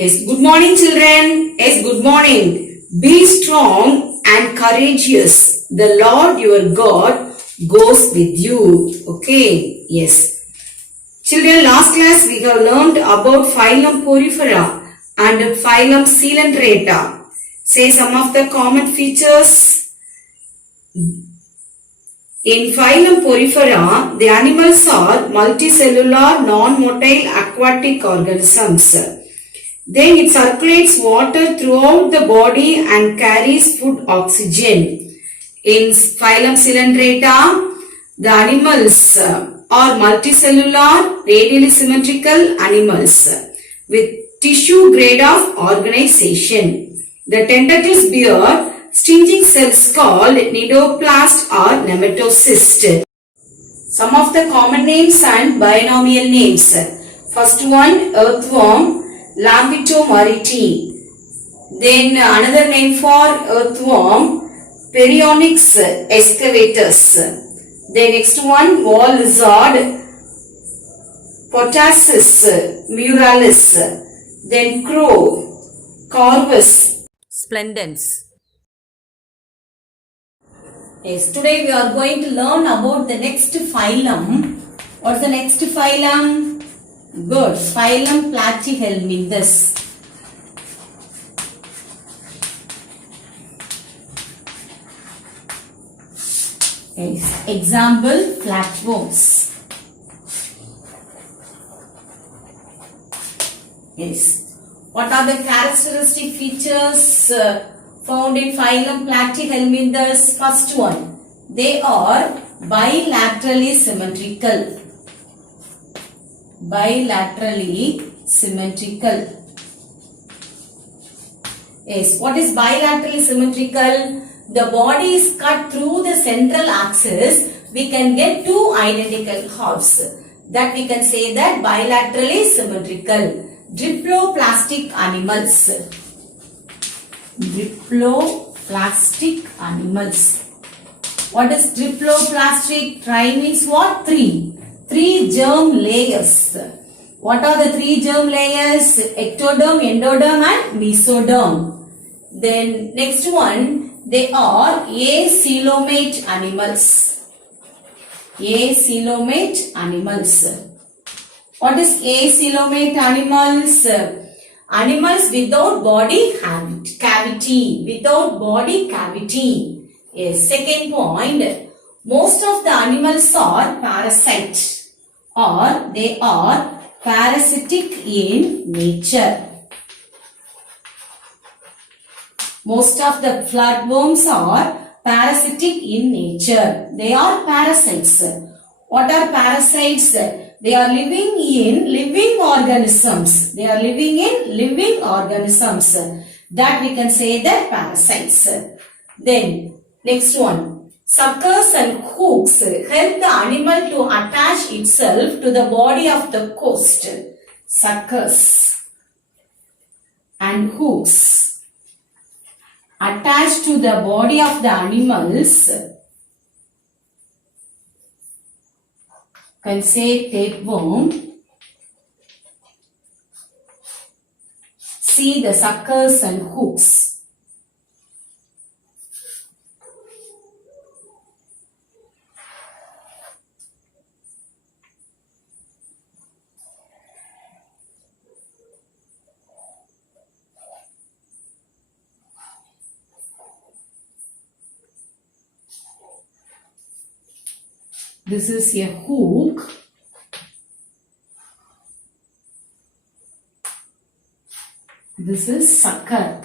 Yes, good morning children. Yes, good morning. Be strong and courageous. The Lord your God goes with you. Okay, yes. Children, last class we have learned about phylum Porifera and phylum Coelenterata. Say some of the common features. In phylum Porifera, the animals are multicellular, non-motile aquatic organisms. Then it circulates water throughout the body and carries food oxygen. In phylum Coelenterata, the animals are multicellular, radially symmetrical animals with tissue grade of organization. The tentacles bear stinging cells called cnidoplast or nematocyst. Some of the common names and binomial names. First one, earthworm, Lambito mariti. Then another name for earthworm, Perionyx excavatus. Then next one, wall lizard, Potassis muralis. Then crow, Corvus splendens. Yes, today we are going to learn about the next phylum. What's the next phylum? Good. Phylum Platyhelminthes. Yes. Example, flatworms. Yes. What are the characteristic features found in phylum Platyhelminthes? First one, they are bilaterally symmetrical. Bilaterally symmetrical. Yes, what is bilaterally symmetrical? The body is cut through the central axis. We can get two identical halves. That we can say that bilaterally symmetrical. Diploplastic animals. Diploplastic animals. What is diploplastic? Tri means what? Three. Three germ layers. What are the three germ layers? Ectoderm, endoderm and mesoderm. Then next one, they are acoelomate animals. Acoelomate animals. What is acoelomate animals? Animals without body cavity. Without body cavity. Yes. Second point, most of the animals are parasites. Or they are parasitic in nature. Most of the flatworms are parasitic in nature. They are parasites. What are parasites? They are living in living organisms. They are living in living organisms. That we can say that parasites. Then next one. Suckers and hooks help the animal to attach itself to the body of the host. Suckers and hooks attach to the body of the animals. Can say tapeworm. See the suckers and hooks. This is a hook. This is sucker.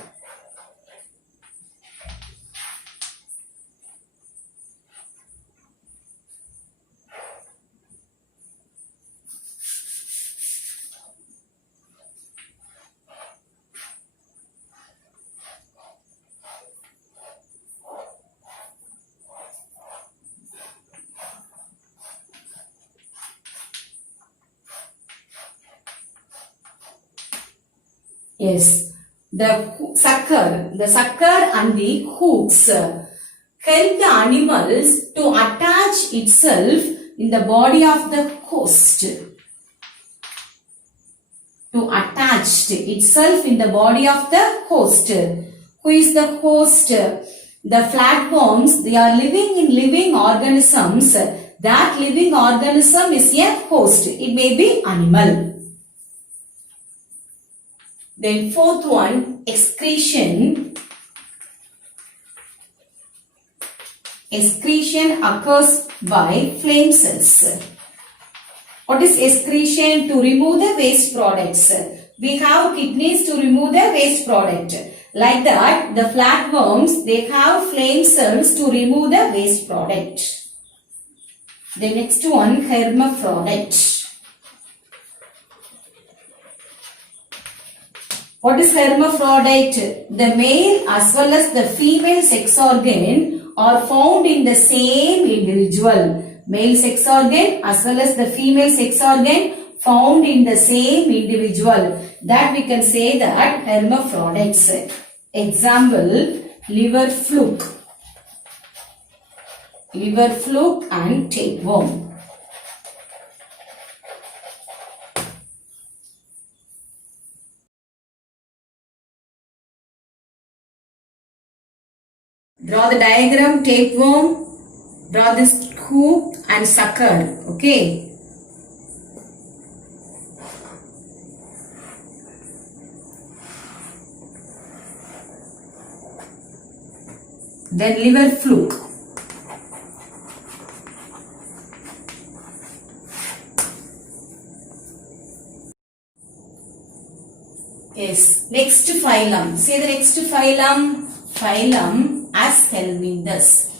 Yes, the sucker and the hooks help the animals to attach itself in the body of the host. to attach itself in the body of the host. Who is the host? The flatworms, they are living in living organisms. That living organism is a host. It may be animal. Then fourth one, excretion. Excretion occurs by flame cells. What is excretion? To remove the waste products. We have kidneys to remove the waste product. Like that, the flatworms, they have flame cells to remove the waste product. The next one, hermaphrodite. What is hermaphrodite? The male as well as the female sex organ are found in the same individual. Male sex organ as well as the female sex organ found in the same individual. That we can say that hermaphrodites. Example, liver fluke. Liver fluke and tapeworm. Draw the diagram, tapeworm. Draw this hook and sucker. Okay. Then liver fluke. Yes. Next phylum. Say the next phylum. Phylum Aschelminthus.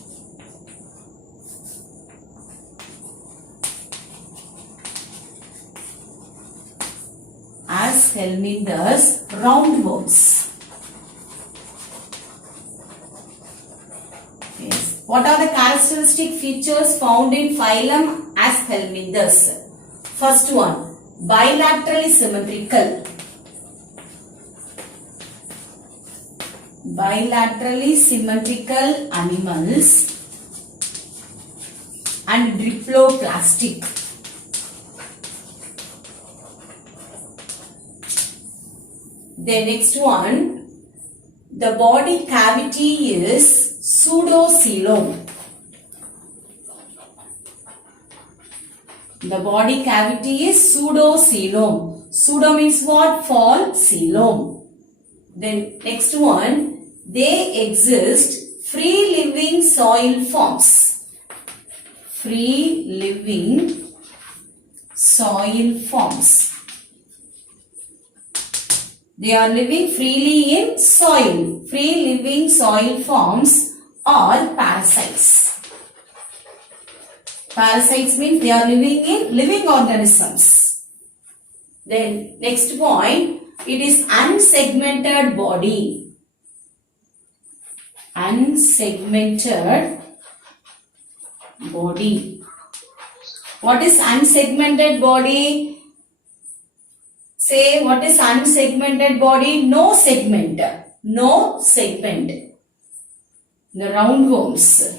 Aschelminthus, roundworms. Yes. What are the characteristic features found in phylum Aschelminthus? First one, bilaterally symmetrical. Bilaterally symmetrical animals and diploplastic. The next one, the body cavity is pseudocoelom. The body cavity is pseudocoelom. Pseudo means what? Fall, coelom. Then next one, they exist free living soil forms. Free living soil forms. They are living freely in soil. Free living soil forms are parasites. Parasites means they are living in living organisms. Then next point, it is unsegmented body. Unsegmented body. What is unsegmented body? Say, what is unsegmented body? No segment. No segment. The roundworms.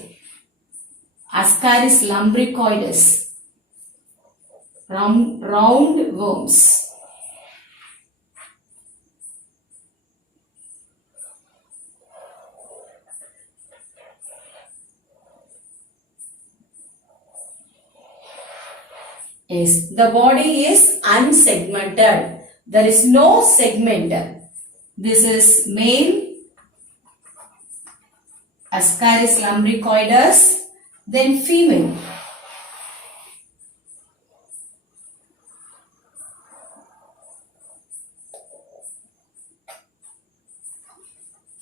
Ascaris lumbricoides. Roundworms. Yes, the body is unsegmented. There is no segment. This is male Ascaris lumbricoides, then female.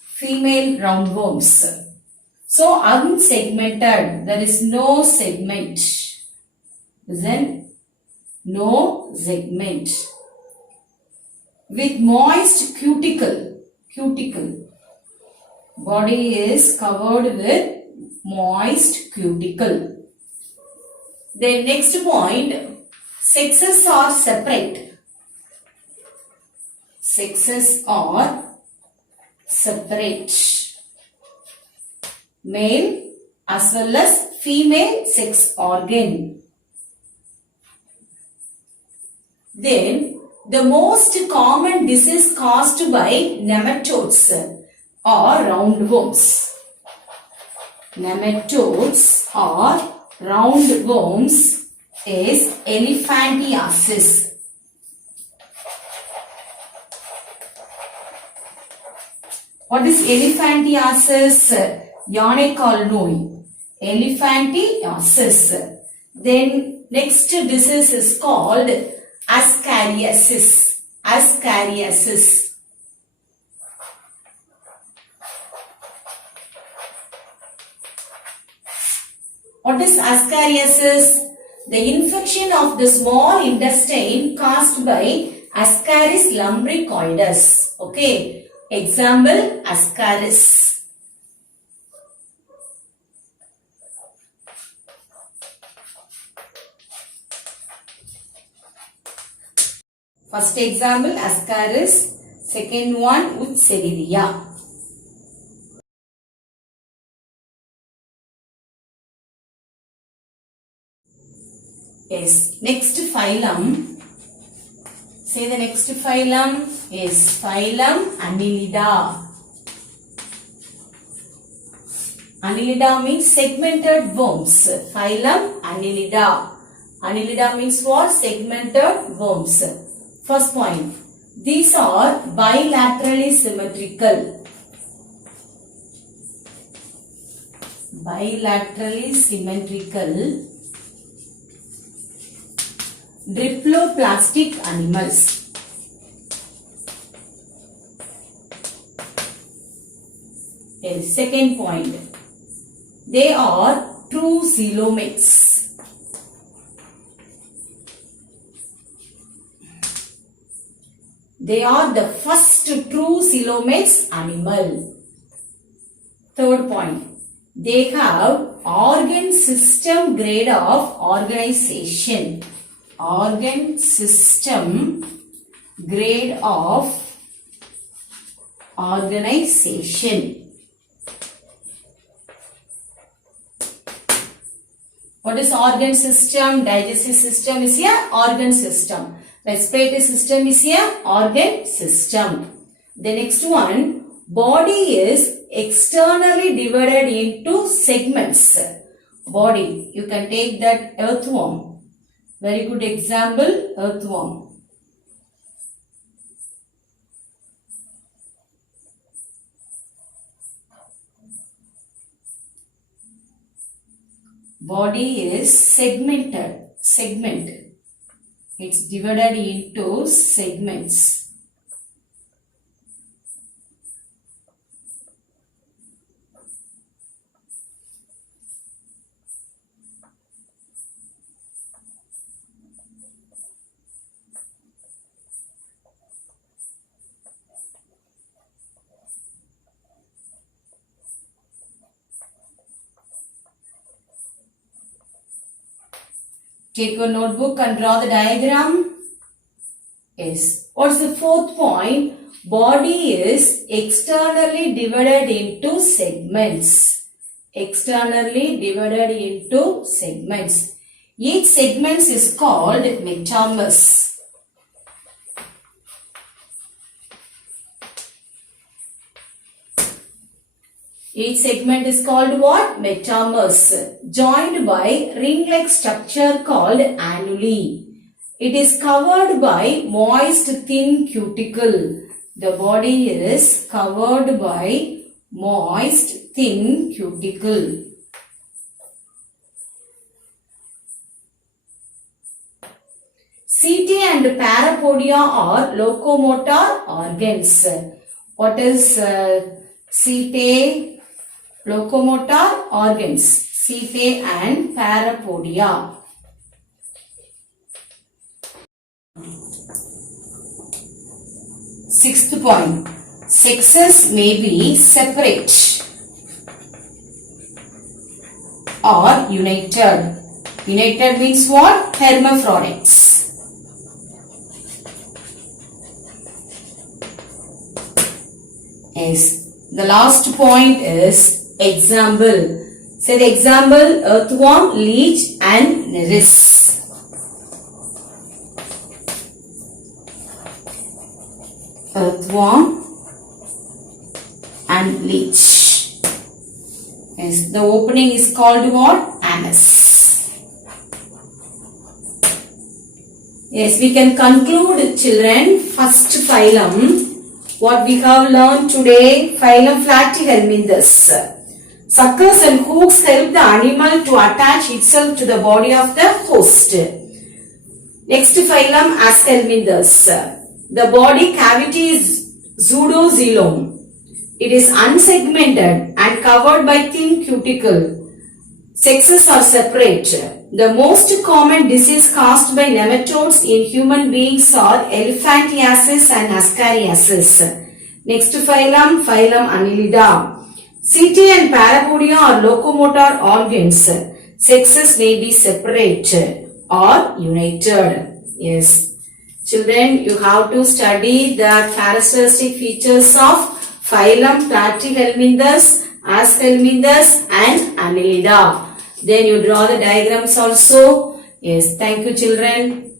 Female roundworms. So unsegmented, there is no segment. Then no segment. With moist cuticle. Body is covered with moist cuticle. Then next point, sexes are separate. Sexes are separate. Male as well as female sex organ. Then The most common disease caused by nematodes are roundworms. Nematodes or roundworms is elephantiasis. What is elephantiasis? யானைக்கால் நோய். Elephantiasis. Then next disease is called ascariasis. Ascariasis. What is ascariasis? The infection of the small intestine caused by Ascaris lumbricoides. Okay. Example, Ascaris. First example, Ascaris. Second one, Utseridia. Yes. Next phylum. Say the next phylum is phylum Annelida. Annelida means segmented worms. Phylum Annelida. Annelida means what? Segmented worms. First point. These are bilaterally symmetrical. Bilaterally symmetrical diploplastic animals. Yes, second point. They are true coelomates. They are the first true coelomates animal. Third point. They have organ system grade of organization. Organ system grade of organization. What is organ system? Digestive system is a organ system. Respiratory system is a organ system. The next one, body is externally divided into segments. Body, you can take that earthworm. Very good example, earthworm. Body is segmented. Segment. It's divided into segments. Take your notebook and draw the diagram. Yes. What's the fourth point? Body is externally divided into segments. Externally divided into segments. Each segment is called metamus. Each segment is called what? Metamus. Joined by ring-like structure called annuli. It is covered by moist thin cuticle. The body is covered by moist thin cuticle. Setae and parapodia are locomotor organs. What is setae? Locomotor organs, setae and parapodia. Sixth point, sexes may be separate or united. United means what? Hermaphrodites. Yes. The last point is example. Say the example, earthworm, leech and nereis. silkworm and leech. Yes, the opening is called what? Anus. Yes, we can conclude, children. First phylum. What we have learned today, phylum Platyhelminthes. Suckers and hooks help the animal to attach itself to the body of the host. Next phylum Aschelminthes. The body cavity is pseudoxylem. It is unsegmented and covered by thin cuticle. Sexes are separate. The most common disease caused by nematodes in human beings are elephantiasis and ascariasis. Next phylum, phylum Annelida. Setae and parapodia are locomotor organs. Sexes may be separate or united. Yes. Children, you have to study the characteristic features of phylum Platyhelminthes, Aschelminthes and Annelida. Then you draw the diagrams also. Yes, thank you children.